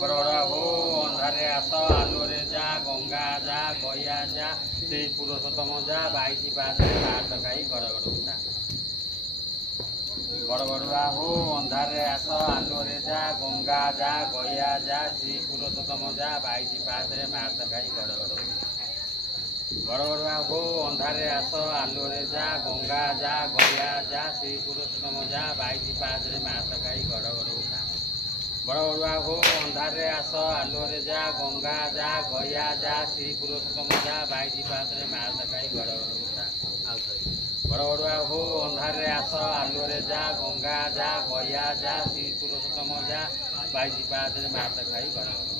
बड़ा हो अंधारे आस आलोरे जा गंगा जा गया जा से पुरुषोत्तम जा 22 पास भात खाई घर घर उठा बड़ बड़ुआ हो अंधारे आस आलोरे जा गंगा जा गया जा श्री पुरुषोत्तम जा 22 पास भात खाई घर घर उठा बड़ बड़ुआ हो अंधारे आस आलोरे जा गंगा जा गया जा श्री पुरुषोत्तम जा 22 पास भात खाई घर घर उठा बड़ बड़ुआ हो अंधारे आस आलोरे जा गंगा जा गया जा श्री पुरुषोत्तम जा 22 पास भात खाई घर घर उठा बड़ बड़ुआ हो अंधारे आस आलोरे जा गंगा जा गया जा श्री पुरुषोत्तम जा 22 पास भात खाई घर घर